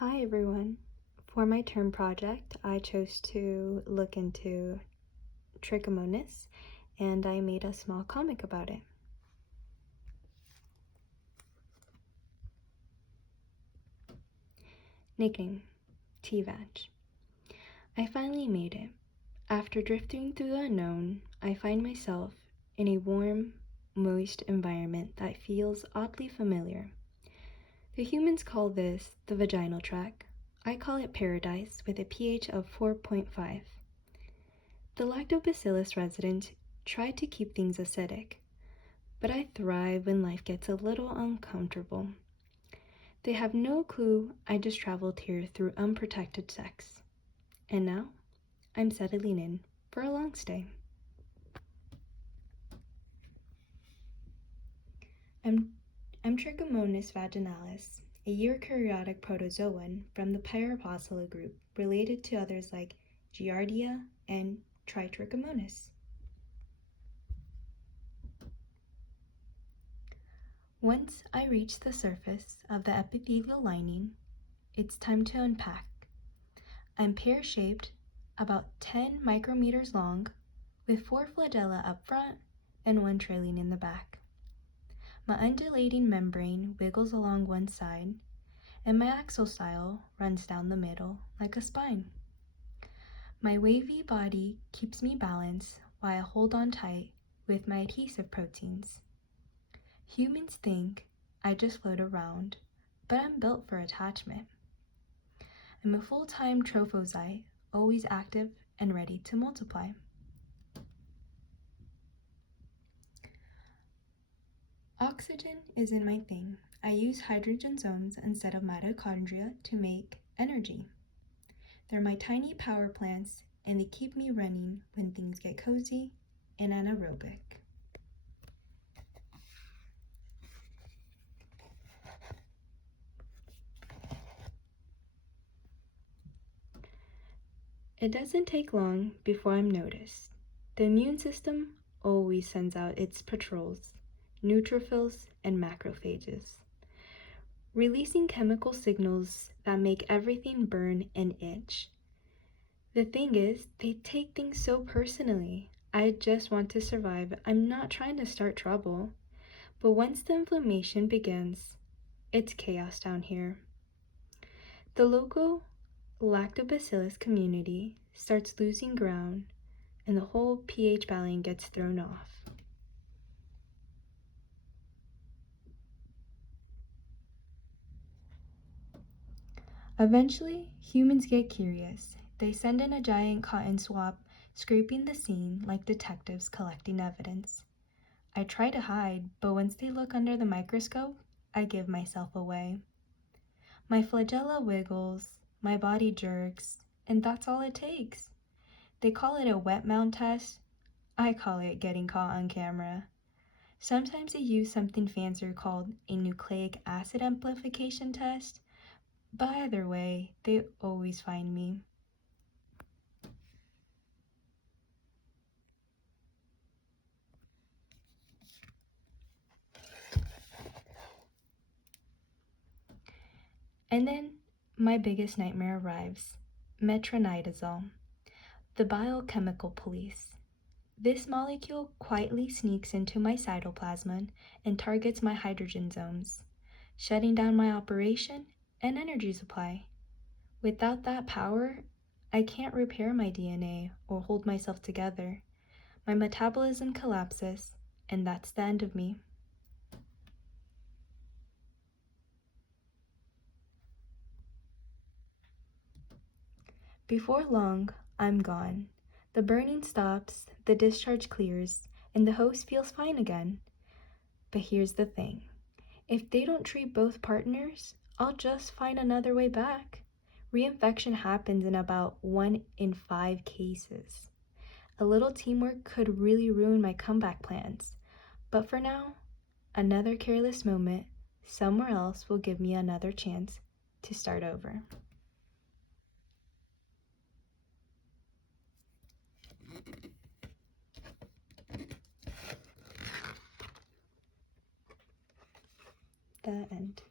Hi everyone. For my term project, I chose to look into Trichomonas and I made a small comic about it. Nickname, T-Vag. I finally made it. After drifting through the unknown, I find myself in a warm, moist environment that feels oddly familiar. The humans call this the vaginal tract. I call it paradise with a pH of 4.5. The lactobacillus residents try to keep things acidic, but I thrive when life gets a little uncomfortable. They have no clue I just traveled here through unprotected sex. And now, I'm settling in for a long stay. I'm Trichomonas vaginalis, a eukaryotic protozoan from the Pyrophosphora group related to others like Giardia and Trichomonas. Once I reach the surface of the epithelial lining, it's time to unpack. I'm pear-shaped, about 10 micrometers long, with 4 flagella up front and 1 trailing in the back. My undulating membrane wiggles along one side, and my axocyl runs down the middle like a spine. My wavy body keeps me balanced while I hold on tight with my adhesive proteins. Humans think I just float around, but I'm built for attachment. I'm a full-time trophozoite, always active and ready to multiply. Oxygen isn't my thing. I use hydrogen zones instead of mitochondria to make energy. They're my tiny power plants, and they keep me running when things get cozy and anaerobic. It doesn't take long before I'm noticed. The immune system always sends out its patrols, neutrophils and macrophages, releasing chemical signals that make everything burn and itch. The thing is, they take things so personally. I just want to survive. I'm not trying to start trouble. But once the inflammation begins, it's chaos down here. The local lactobacillus community starts losing ground and the whole pH balance gets thrown off. Eventually, humans get curious. They send in a giant cotton swab, scraping the scene like detectives collecting evidence. I try to hide, but once they look under the microscope, I give myself away. My flagella wiggles, my body jerks, and that's all it takes. They call it a wet mount test. I call it getting caught on camera. Sometimes they use something fancier called a nucleic acid amplification test, but either way, they always find me. And then my biggest nightmare arrives, metronidazole, the biochemical police. This molecule quietly sneaks into my cytoplasm and targets my hydrogen zones, shutting down my operation and energy supply. Without that power, I can't repair my DNA or hold myself together. My metabolism collapses, and that's the end of me. Before long, I'm gone. The burning stops, the discharge clears, and the host feels fine again. But here's the thing. If they don't treat both partners, I'll just find another way back. Reinfection happens in about 1 in 5 cases. A little teamwork could really ruin my comeback plans. But for now, another careless moment somewhere else will give me another chance to start over. The end.